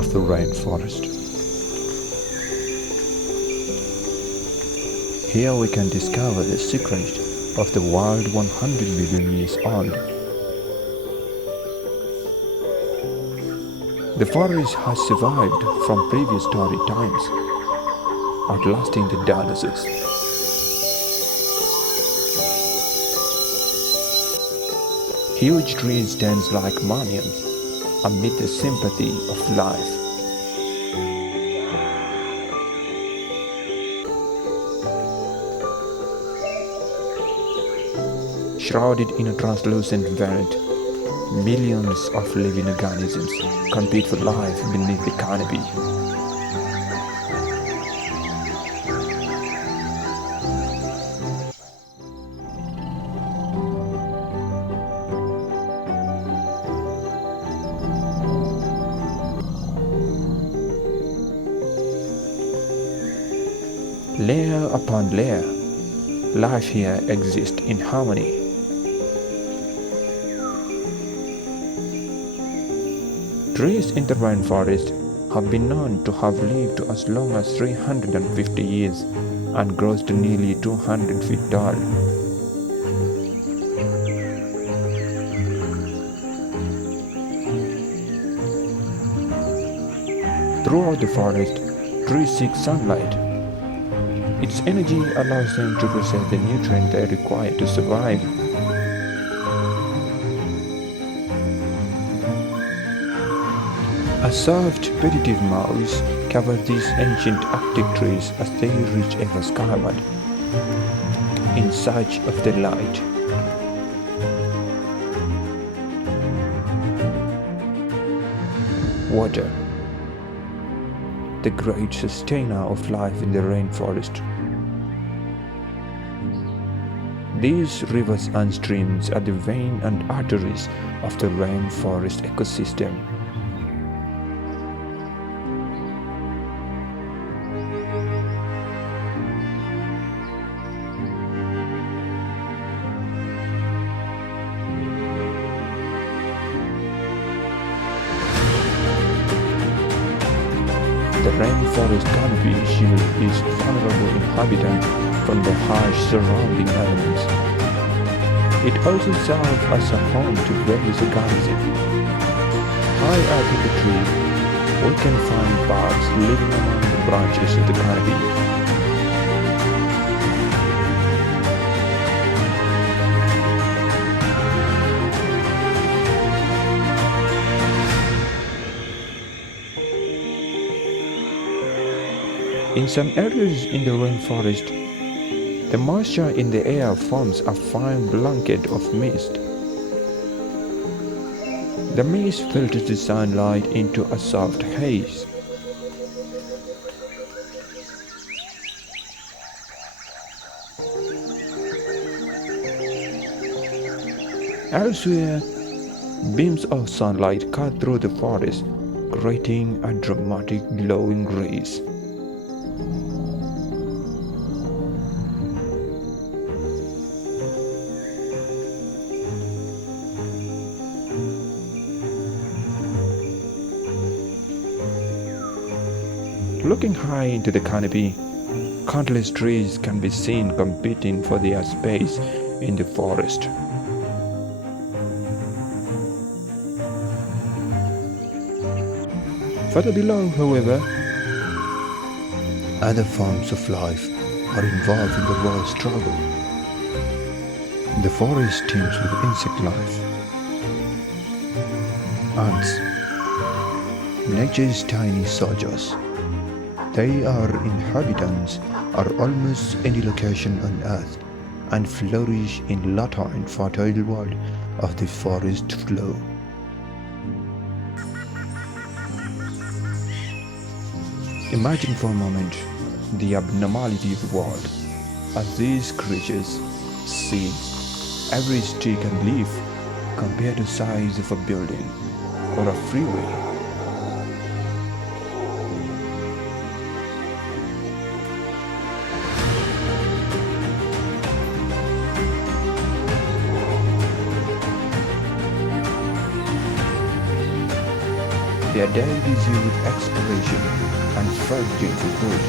of the rainforest. Here we can discover the secret of the wild 100 million years old. The forest has survived from prehistoric times, outlasting the dinosaurs. Huge trees stand like monuments amid the sympathy of life. Shrouded in a translucent velvet, millions of living organisms compete for life beneath the canopy. Layer upon layer, life here exists in harmony. Trees in the rainforest have been known to have lived to as long as 350 years and grows to nearly 200 feet tall. Throughout the forest, trees seek sunlight. Its energy allows them to possess the nutrients they require to survive. A soft, vegetative moss covers these ancient Arctic trees as they reach ever skyward, in search of the light. Water, the great sustainer of life in the rainforest. These rivers and streams are the veins and arteries of the rainforest ecosystem. The rainforest canopy shield its vulnerable inhabitant from the harsh surrounding elements. It also serves as a home to various organisms. High up in the tree, we can find birds living among the branches of the canopy. In some areas in the rainforest, the moisture in the air forms a fine blanket of mist. The mist filters the sunlight into a soft haze. Elsewhere, beams of sunlight cut through the forest, creating a dramatic glowing rays. Looking high into the canopy, countless trees can be seen competing for their space in the forest. Further below, however, other forms of life are involved in the raw struggle. The forest teems with insect life. Ants, nature's tiny soldiers. They are inhabitants of almost any location on earth and flourish in lutein fertile world of the forest floor. Imagine for a moment the abnormality of the world as these creatures see every stick and leaf compared to the size of a building or a freeway. They are daily busy with exploration and foraging for food.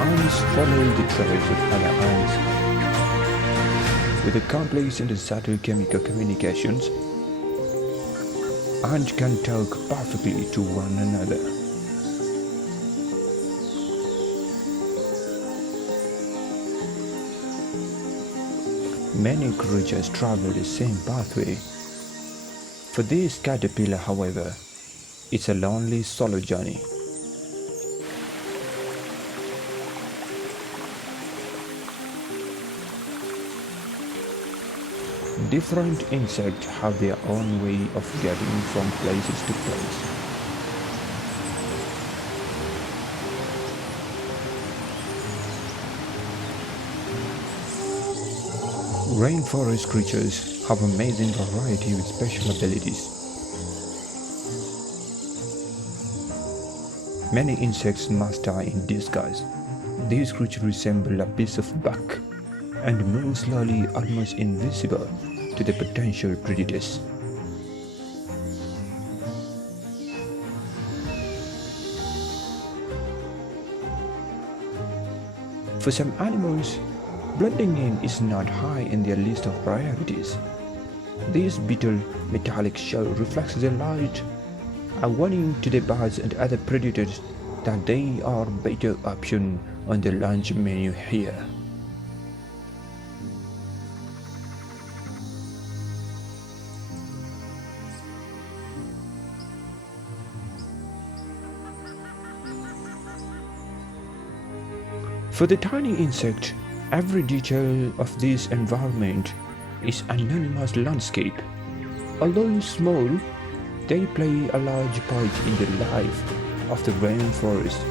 Ants follow the trails of other ants. With a complex and subtle chemical communications, ants can talk perfectly to one another. Many creatures travel the same pathway. For this caterpillar, however, it's a lonely solo journey. Different insects have their own way of getting from places to place. Rainforest creatures have amazing variety with special abilities. Many insects master in disguise. These creatures resemble a piece of bark and move slowly, almost invisible to the potential predators. For some animals, blending in is not high in their list of priorities. This beetle metallic shell reflects the light, a warning to the birds and other predators that they are better option on the lunch menu here. For the tiny insect, every detail of this environment is an anonymous landscape. Although small, they play a large part in the life of the rainforest